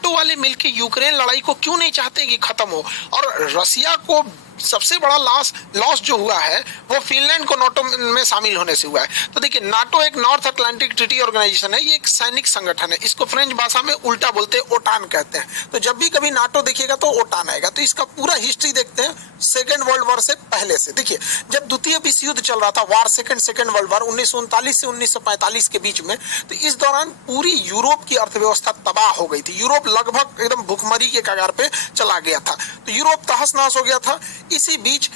NATO वाले मिलकर Ukraine लड़ाई को क्यों नहीं चाहते कि खत्म हो, और रसिया को सबसे बड़ा लॉस जो हुआ है वो फिनलैंड को नाटो में शामिल होने से हुआ है। तो देखिए, नाटो एक नॉर्थ अटलांटिक ट्रीटी ऑर्गेनाइजेशन है, ये एक सैनिक संगठन है, इसको फ्रेंच भाषा में उल्टा बोलते हैं ओटान कहते हैं। तो जब भी कभी नाटो देखिएगा तो ओटान आएगा। तो इसका पूरा हिस्ट्री देखते हैं सेकेंड वर्ल्ड वॉर से पहले से। देखिए, जब द्वितीय विश्व युद्ध चल रहा था, वार सेकेंड वर्ल्ड वॉर 1939 से 1945 के बीच में, तो इस दौरान पूरी यूरोप की अर्थव्यवस्था तबाह हो गई थी। यूरोप लगभग एकदम भुखमरी के कगार पे चला गया था, तो यूरोप तहस नहस हो गया था। इसी बीच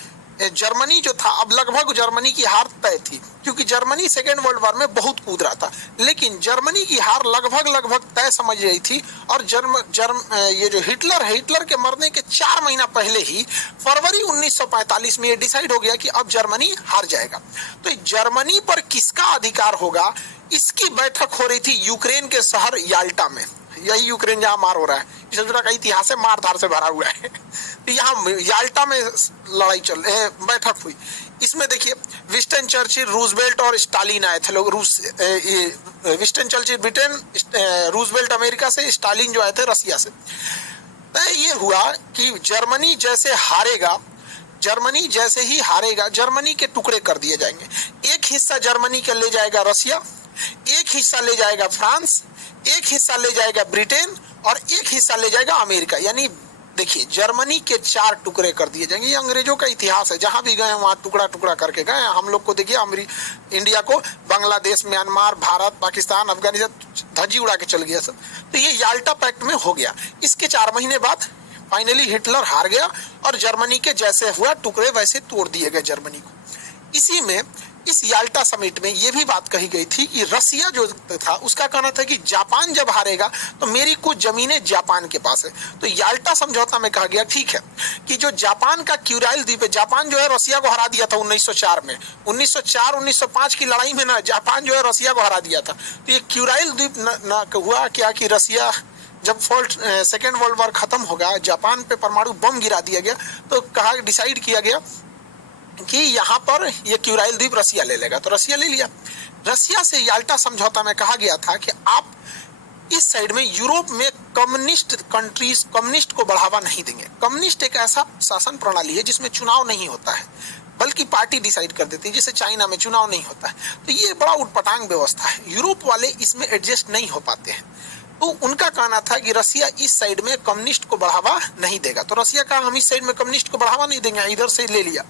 जर्मनी जो था, अब लगभग जर्मनी की हार तय थी, क्योंकि जर्मनी सेकेंड वर्ल्ड वॉर में बहुत कूद रहा था, लेकिन जर्मनी की हार लगभग तय समझ रही थी। और ये जो हिटलर के मरने के 4 महीना पहले ही फरवरी 1945 में ये डिसाइड हो गया कि अब जर्मनी हार जाएगा। तो जर्मनी पर किसका अधिकार होगा, इसकी बैठक हो रही थी यूक्रेन के शहर याल्टा में। यही यूक्रेन जहां मार हो रहा है, इस तरह का इतिहास है, मार धार से भरा हुआ है। तो यहाँ याल्टा में बैठक हुई। इसमें देखिए, विंस्टन चर्चिल, रूजवेल्ट और स्टालिन आए थे लोग। Winston Churchill Britain, Roosevelt America से, स्टालिन जो आए थे रसिया से। तय ये हुआ कि जर्मनी जैसे ही हारेगा, जर्मनी के टुकड़े कर दिए जाएंगे। एक हिस्सा जर्मनी का ले जाएगा रसिया, एक हिस्सा ले जाएगा फ्रांस, एक हिस्सा ले जाएगा ब्रिटेन और एक हिस्सा ले जाएगा अमेरिका। यानी देखिए, जर्मनी के 4 टुकड़े कर दिए जाएंगे। ये अंग्रेजों का इतिहास है, जहां भी गए वहां टुकड़ा टुकड़ा करके गए। हम लोग को देखिए, इंडिया को बांग्लादेश, म्यांमार, भारत, पाकिस्तान, अफगानिस्तान धज्जी उड़ा के चल गया सब। तो ये याल्टा पैक्ट में हो गया। इसके 4 महीने बाद फाइनली हिटलर हार गया और जर्मनी के जैसे हुआ टुकड़े वैसे तोड़ दिए गए जर्मनी को। इसी में इस याल्टा समिट में यह भी बात कही गई थी कि रसिया जो था उसका कहना था कि जापान जब हारेगा तो मेरी कुछ जमीनें जापान के पास है। तो याल्टा समझौता में कहा गया ठीक है कि जो जापान का क्यूराइल द्वीप है, जापान जो है रसिया को हरा दिया था 1904 में, 1904-1905 की लड़ाई में ना जापान जो है रसिया को हरा दिया था। तो ये क्यूराइल द्वीप न हुआ क्या कि रसिया जब सेकेंड वर्ल्ड वॉर खत्म होगा, जापान पे परमाणु बम गिरा दिया गया, तो डिसाइड किया गया कि यहाँ पर ये क्यूराइल द्वीप रसिया ले लेगा। तो रसिया ले लिया। रसिया से याल्टा समझौता में कहा गया था कि आप इस साइड में यूरोप में कम्युनिस्ट को बढ़ावा नहीं देंगे। कम्युनिस्ट एक ऐसा शासन प्रणाली है जिसमें चुनाव नहीं होता है, बल्कि पार्टी डिसाइड कर देती है, जैसे चाइना में चुनाव नहीं होता है। तो ये बड़ा उटपटांग व्यवस्था है, यूरोप वाले इसमें एडजस्ट नहीं हो पाते हैं। तो उनका कहना था कि रसिया इस साइड में कम्युनिस्ट को बढ़ावा नहीं देगा। तो रसिया कहा हम इस साइड में कम्युनिस्ट को बढ़ावा नहीं देंगे, इधर से ले लिया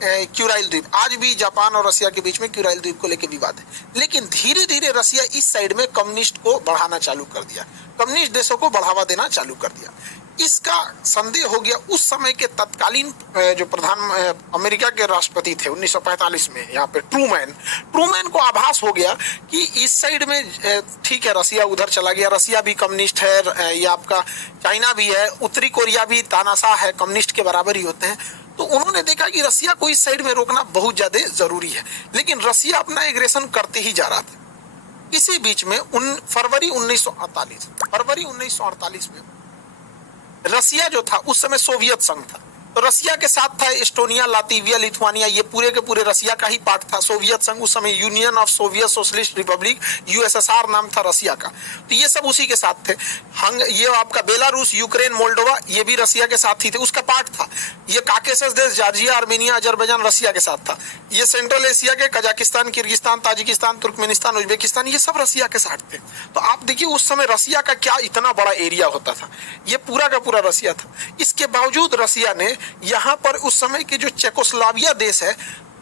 क्यूराइल द्वीप। आज भी जापान और रसिया के बीच में क्यूराइल द्वीप को लेकर विवाद है। लेकिन धीरे धीरे रसिया इस साइड में कम्युनिस्ट को बढ़ाना चालू कर दिया, कम्युनिस्ट देशों को बढ़ावा देना चालू कर दिया। इसका संदेह हो गया उस समय के तत्कालीन जो अमेरिका के राष्ट्रपति थे 1945 में, यहाँ पे ट्रूमैन को आभास हो गया कि इस साइड में ठीक है रसिया उधर चला गया, रसिया भी कम्युनिस्ट है, ये आपका चाइना भी है, उत्तरी कोरिया भी तानाशाह है, कम्युनिस्ट के बराबर ही होते हैं। तो उन्होंने देखा कि रसिया को इस साइड में रोकना बहुत ज्यादा जरूरी है, लेकिन रसिया अपना एग्रेशन करते ही जा रहा था। इसी बीच में फरवरी 1948 में रसिया जो था उस समय सोवियत संघ था, तो रसिया के साथ था एस्टोनिया, लातविया, लिथुआनिया, ये पूरे के पूरे रसिया का ही पार्ट था। सोवियत संघ उस समय union of Soviet socialist Republic, USSR नाम था रसिया का, तो ये सब उसी के साथ थे। ये आपका बेलारूस, यूक्रेन, मोल्डोवा, ये भी रसिया के साथ ही थे, उसका पार्ट था। ये काकेशस देश, जॉर्जिया, आर्मेनिया, अजरबैजान रसिया के साथ था। ये सेंट्रल एशिया के Kazakhstan, Kyrgyzstan, Tajikistan, Turkmenistan, Uzbekistan, ये सब रसिया के साथ थे। तो आप देखिए उस समय रसिया का क्या इतना बड़ा एरिया होता था, ये पूरा का पूरा रसिया था। इसके बावजूद रसिया ने यहाँ पर उस समय के जो चेकोस्लोवाकिया देश है,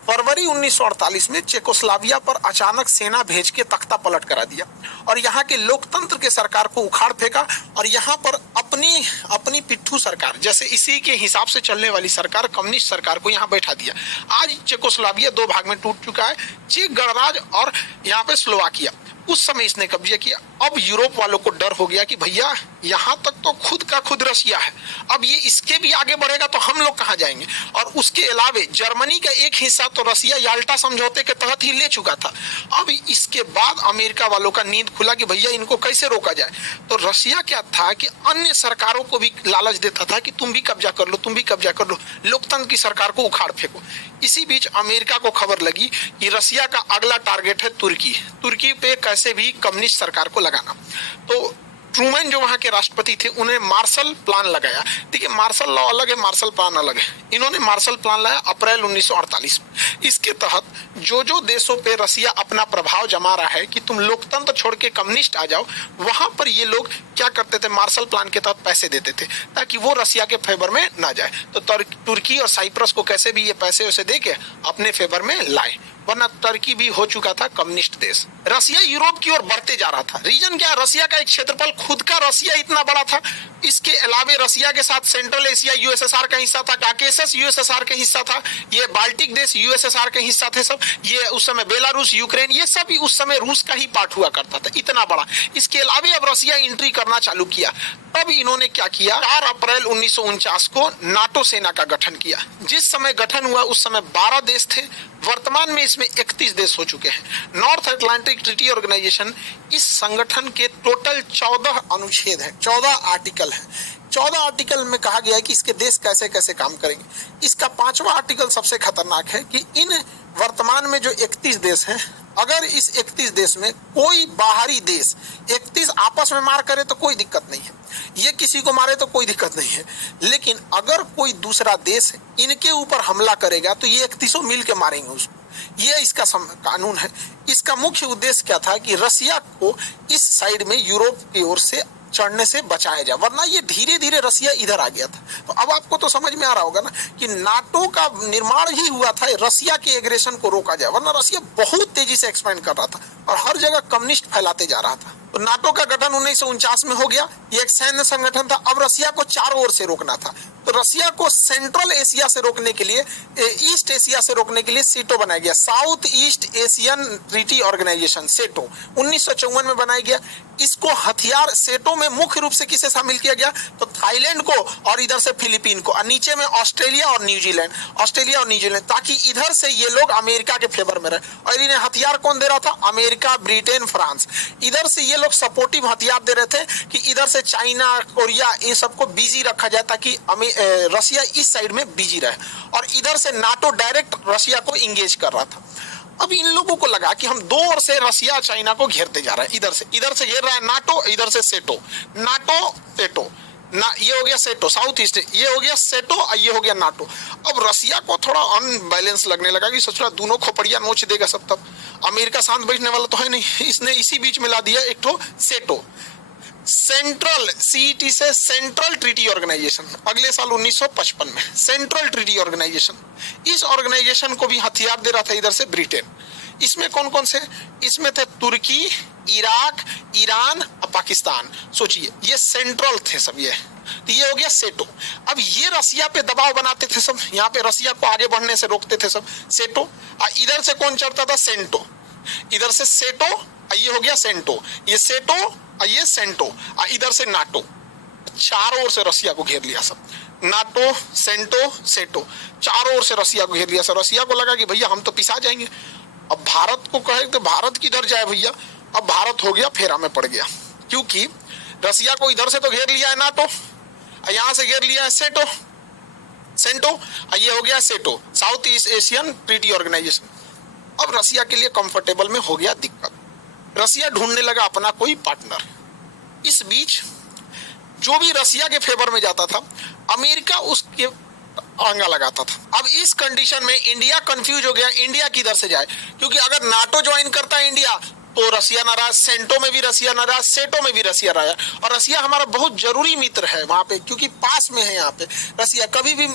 फरवरी 1948 में चेकोस्लोवाकिया पर अचानक सेना भेज के तख्ता पलट करा दिया और यहाँ के लोकतंत्र के सरकार को उखाड़ फेंका और यहाँ पर अपनी पिट्ठू सरकार, जैसे इसी के हिसाब से चलने वाली सरकार, कम्युनिस्ट सरकार को यहाँ बैठा दिया। आज चेकोस्लोवाकिया 2 भाग में टूट चुका है, चेक गणराज्य और यहाँ पे स्लोवाकिया। उस समय इसने कब्जा किया। अब यूरोप वालों को डर हो गया कि भैया यहाँ तक तो खुद का खुद रसिया है, अब ये इसके भी आगे बढ़ेगा तो हम लोग कहाँ जाएंगे। और उसके अलावे जर्मनी का एक हिस्सा तो रसिया याल्टा समझौते के तहत ही ले चुका था। अब इसके बाद अमेरिका वालों का नींद खुला कि भैया इनको कैसे रोका जाए। तो रसिया क्या था कि अन्य सरकारों को भी लालच देता था कि तुम भी कब्जा कर लो, तुम भी कब्जा कर लो, लोकतंत्र की सरकार को उखाड़ फेंको। इसी बीच अमेरिका को खबर लगी कि रसिया का अगला टारगेट है तुर्की पे कैसे भी कम्युनिस्ट सरकार को लगाना। तो ट्रूमैन जो वहां के राष्ट्रपति थे, उन्हें मार्शल प्लान लगाया। देखिए, मार्शल लॉ अलग है, मार्शल प्लान अलग है। इन्होंने मार्शल प्लान लाया अप्रैल 1948 में। इसके तहत जो देशों पे रसिया अपना प्रभाव जमा रहा है कि तुम लोकतंत्र छोड़ के कम्युनिस्ट आ जाओ, वहां पर ये लोग क्या करते थे, मार्शल प्लान के तहत पैसे देते थे ताकि वो रसिया के फेवर में ना जाए। तो तुर्की और साइप्रस को कैसे भी ये पैसे उसे दे के अपने फेवर में लाए, वरना तुर्की भी हो चुका था कम्युनिस्ट देश। रसिया यूरोप की ओर बढ़ते जा रहा था। रीजन क्या है, रसिया का एक क्षेत्रफल, खुद का रसिया इतना बड़ा था, इसके अलावा रसिया के साथ सेंट्रल एशिया यूएसएसआर का हिस्सा था, काकेशस यूएसएसआर का हिस्सा था, ये बाल्टिक देश यूएसएसआर के हिस्सा थे सब, ये उस समय बेलारूस, यूक्रेन, ये सब उस समय रूस का ही पार्ट हुआ करता था, इतना बड़ा। इसके अलावा अब रसिया एंट्री करना चालू किया। तब इन्होंने क्या किया, 4 अप्रैल 1949 को नाटो सेना का गठन किया। जिस समय गठन हुआ उस समय 12 देश थे, वर्तमान में इसमें 31 देश हो चुके हैं। नॉर्थ अटलांटिक ट्रीटी ऑर्गेनाइजेशन, इस संगठन के टोटल 14 अनुच्छेद हैं, 14 आर्टिकल है। 14 आर्टिकल में कहा गया है कि इसके देश कैसे कैसे काम करेंगे। इसका 5वां आर्टिकल सबसे खतरनाक है कि इन वर्तमान में जो 31 देश हैं, अगर इस 31 देश में कोई बाहरी देश 31 आपस में मार करे तो कोई दिक्कत नहीं है, ये किसी को मारे तो कोई दिक्कत नहीं है, लेकिन अगर कोई दूसरा देश इनके ऊपर हमला करेगा तो ये 31 मिल के मारेंगे उसको। ये इसका कानून है। इसका मुख्य उद्देश्य क्या था कि रसिया को इस साइड में यूरोप की ओर से चढ़ने से बचाया जाए, वरना ये धीरे धीरे रसिया इधर आ गया था। तो अब आपको तो समझ में आ रहा होगा ना कि नाटो का निर्माण ही हुआ था रसिया के एग्रेशन को रोका जाए, वरना रसिया बहुत तेजी से एक्सपेंड कर रहा था और हर जगह कम्युनिस्ट फैलाते जा रहा था। तो नाटो का गठन 1949 में हो गया। ये एक सैन्य संगठन था। अब रसिया को चारों ओर से रोकना था। तो रसिया को सेंट्रल एशिया से रोकने के लिए, ईस्ट एशिया से रोकने के लिए सेटो बनाया गया, south east Asian treaty organisation, SEATO 1954 में बनाया गया। इसको हथियार, सेटो में मुख्य रूप से किसे शामिल किया गया, तो थाईलैंड को और इधर से फिलीपीन को, और नीचे में ऑस्ट्रेलिया और न्यूजीलैंड, ताकि इधर से ये लोग अमेरिका के फेवर में रहे। और इन्हें हथियार कौन दे रहा था, अमेरिका, ब्रिटेन, फ्रांस। इधर से ये लोग सपोर्टिव हथियार दे रहे थे कि इधर से चाइना, कोरिया, ये सबको बिजी रखा जाए ताकि रसिया इस साइड में बिजी रहे, और इधर से नाटो डायरेक्ट रसिया को इंगेज कर रहा था। अब इन लोगों को लगा कि हम दो ओर से रसिया चाइना को घेरते जा रहे हैं, इधर से घेर रहा है नाटो, इधर से सेटो, नाटो सेटो ना, ये हो गया सेटो साउथ ईस्ट, ये हो गया सेटो और ये हो गया नाटो। अब रसिया को थोड़ा अनबैलेंस लगने लगा कि सचुरा दोनों खोपड़िया नोच देगा सब, तब अमेरिका शांत बैठने वाला तो है नहीं। इसने इसी बीच में ला दिया एक ठो सेटो, सेंट्रल, सीईटी से सेंट्रल ट्रीटी ऑर्गेनाइजेशन, अगले साल 1955 में सेंट्रल ट्रीटी ऑर्गेनाइजेशन। इस ऑर्गेनाइजेशन को भी हथियार दे रहा था इधर से ब्रिटेन। इसमें कौन कौन से, इसमें थे तुर्की, इराक, ईरान और पाकिस्तान। सोचिए ये सेंट्रल थे सब। ये हो गया सेटो। अब ये रसिया पे दबाव बनाते थे सब, यहाँ पे रसिया को आगे बढ़ने से रोकते थे सब, सेटो। और इधर से कौन चढ़ता था, सेंटो, इधर से सेटो, ये हो गया सेंटो, ये सेटो और ये सेंटो, और इधर से नाटो। चारों ओर से रसिया को घेर लिया सब, नाटो, सेंटो, सेटो, चारों ओर से रसिया को घेर लिया सब। रसिया को लगा कि भैया हम तो पिसा जाएंगे। अब भारत को कहे तो भारत किधर जाए भैया, अब भारत हो गया फेरा में पड़ गया, क्योंकि रसिया को इधर से तो घेर लिया है नाटो, यहां से घेर लिया है सेटो, ये हो गया SEATO, south east Asian treaty organisation. अब रसिया के लिए कंफर्टेबल में हो गया दिक्कत, रसिया ढूंढने लगा अपना कोई पार्टनर। इस बीच जो भी रसिया के फेवर में जाता था, अमेरिका उसके आंगा लगाता था। अब इस कंडीशन में इंडिया कंफ्यूज हो गया, इंडिया किधर से जाए, क्योंकि अगर नाटो ज्वाइन करता है इंडिया तो रसिया नाराज, सेंटो में भी रसिया नाराज, सेटो में भी रसिया नाराज। और रसिया हमारा बहुत जरूरी मित्र है वहां पे, क्योंकि पास में है यहाँ पे रसिया। कभी भी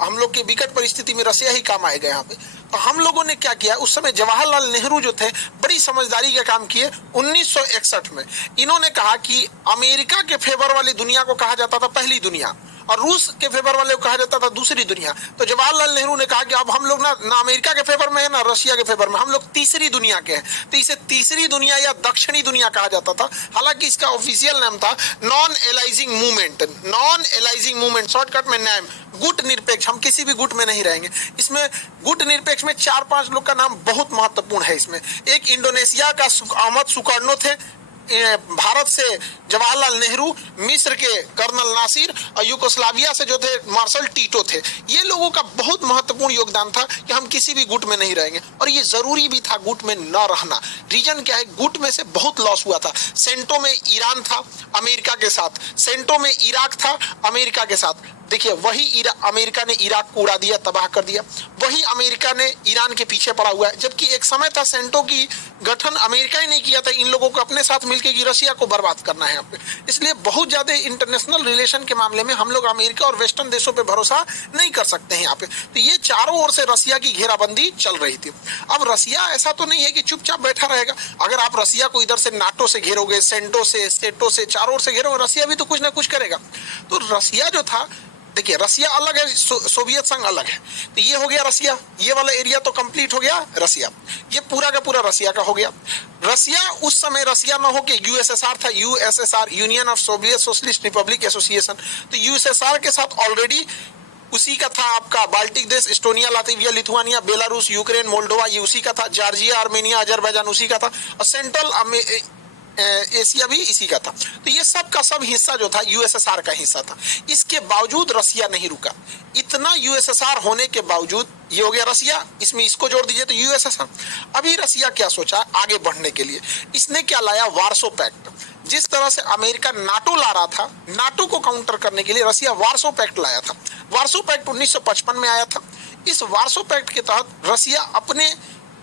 हम लोग के विकट परिस्थिति में रसिया ही काम आएगा यहाँ पे। तो हम लोगों ने क्या किया, उस समय जवाहरलाल नेहरू जो थे बड़ी समझदारी का काम किए। 1961 में इन्होंने कहा कि अमेरिका के फेवर वाली दुनिया को कहा जाता था पहली दुनिया, और रूस के फेवर वाले को कहा जाता था दूसरी दुनिया। तो जवाहरलाल नेहरू ने कहा कि अब हम लोग ना अमेरिका के फेवर में है ना रसिया के फेवर में, हम लोग तीसरी दुनिया के हैं। तो इसे तीसरी दुनिया या दक्षिणी दुनिया कहा जाता था। हालांकि इसका ऑफिशियल नाम था नॉन एलाइजिंग मूवमेंट, शॉर्टकट में नाम गुट निरपेक्ष। हम किसी भी गुट में नहीं रहेंगे। इसमें गुट निरपेक्ष में 4-5 लोग का नाम बहुत महत्वपूर्ण है। इसमें एक इंडोनेशिया का अहमद सुकर्नो थे, भारत से जवाहरलाल नेहरू, मिस्र के कर्नल नासिर और यूगोस्लाविया से जो थे मार्शल टीटो थे। ये लोगों का बहुत महत्वपूर्ण योगदान था कि हम किसी भी गुट में नहीं रहेंगे, और ये जरूरी भी था गुट में न रहना। रीजन क्या है, गुट में से बहुत लॉस हुआ था। सेंटो में ईरान था अमेरिका के साथ, सेंटो में इराक था अमेरिका के साथ। देखिए वही अमेरिका ने इराक को उड़ा दिया, तबाह कर दिया। वही अमेरिका ने ईरान के पीछे पड़ा हुआ है, जबकि एक समय था सेंटो की गठन अमेरिका ही नहीं किया था, इन लोगों को अपने साथ मिलकर की रशिया को बर्बाद करना है यहाँ पे। इसलिए बहुत ज्यादा इंटरनेशनल रिलेशन के मामले में हम लोग अमेरिका और वेस्टर्न देशों पे भरोसा नहीं कर सकते हैं यहाँ पे। तो ये चारों ओर से रशिया की घेराबंदी चल रही थी। अब रशिया ऐसा तो नहीं है कि चुपचाप बैठा रहेगा। अगर आप रशिया को इधर से नाटो से घेरोगे, सेंटो से, सेटो से, चारों ओर से घेरोगे, रशिया भी तो कुछ ना कुछ करेगा। तो रशिया जो था, देखिए रशिया अलग है, सोवियत संघ अलग है। तो ये हो गया रशिया, ये वाला एरिया तो कंप्लीट हो गया रशिया, ये पूरा का पूरा रशिया का हो गया। रशिया उस समय रशिया ना हो के यूएसएसआर था, USSR, union of Soviet socialist Republic association. तो यूएसएसआर के साथ ऑलरेडी उसी का था आपका बाल्टिक देश, Estonia, Latvia, Lithuania, Belarus, Ukraine, Moldova, ये उसी का था। जॉर्जिया, आर्मेनिया, अजरबैजान उसी का था, और सेंट्रल एशिया भी इसी का था। तो ये सब का सब हिस्सा जो था यूएसएसआर का हिस्सा था। इसके बावजूद रशिया नहीं रुका। इतना यूएसएसआर होने के बावजूद, ये हो गया रशिया, इसमें इसको जोड़ दीजिए तो यूएसएसआर। अभी रशिया क्या सोचा आगे बढ़ने के लिए, इसने क्या लाया, वार्सो पैक्ट। जिस तरह से अमेरिका नाटो ला रहा था, नाटो को काउंटर करने के लिए रशिया वार्सो पैक्ट लाया था। वार्सो पैक्ट 1955 में आया था। इस वार्सो पैक्ट के तहत रशिया अपने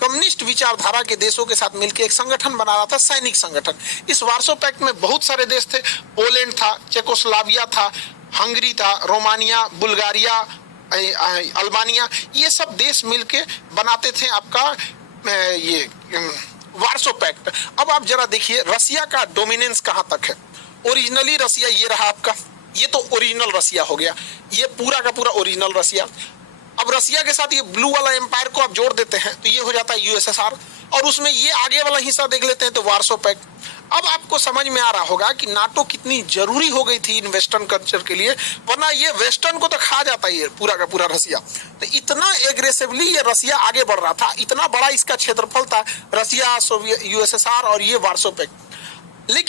कम्युनिस्ट विचारधारा के देशों के साथ मिलकर एक संगठन बना रहा था, सैनिक संगठन। इस वार्सो पैक्ट में बहुत सारे देश थे, पोलैंड था, चेकोस्लोवाकिया था, हंगरी था, रोमानिया, बुल्गारिया, अल्बानिया, ये सब देश मिलके बनाते थे आपका ये वार्सो पैक्ट। अब आप जरा देखिए रशिया का डोमिनेंस कहां तक है। ओरिजिनली रशिया ये रहा आपका, ये तो ओरिजिनल रशिया हो गया, ये पूरा का पूरा ओरिजिनल रशिया। अब रशिया के साथ ये ब्लू वाला एम्पायर को आप जोड़ देते हैं तो ये हो जाता है यूएसएसआर, और उसमें ये आगे वाला हिस्सा देख लेते हैं तो वार्सो पैक्ट। अब आपको समझ में आ रहा होगा कि नाटो कितनी जरूरी हो गई थी इन वेस्टर्न कल्चर के लिए, वरना ये वेस्टर्न को तो खा जाता है पूरा का पूरा रशिया। तो इतना एग्रेसिवली ये रशिया आगे बढ़ रहा था, इतना बड़ा इसका क्षेत्रफल था, रशिया, सोवियत, यूएसएसआर और ये वार्सो पैक्ट। लेकिन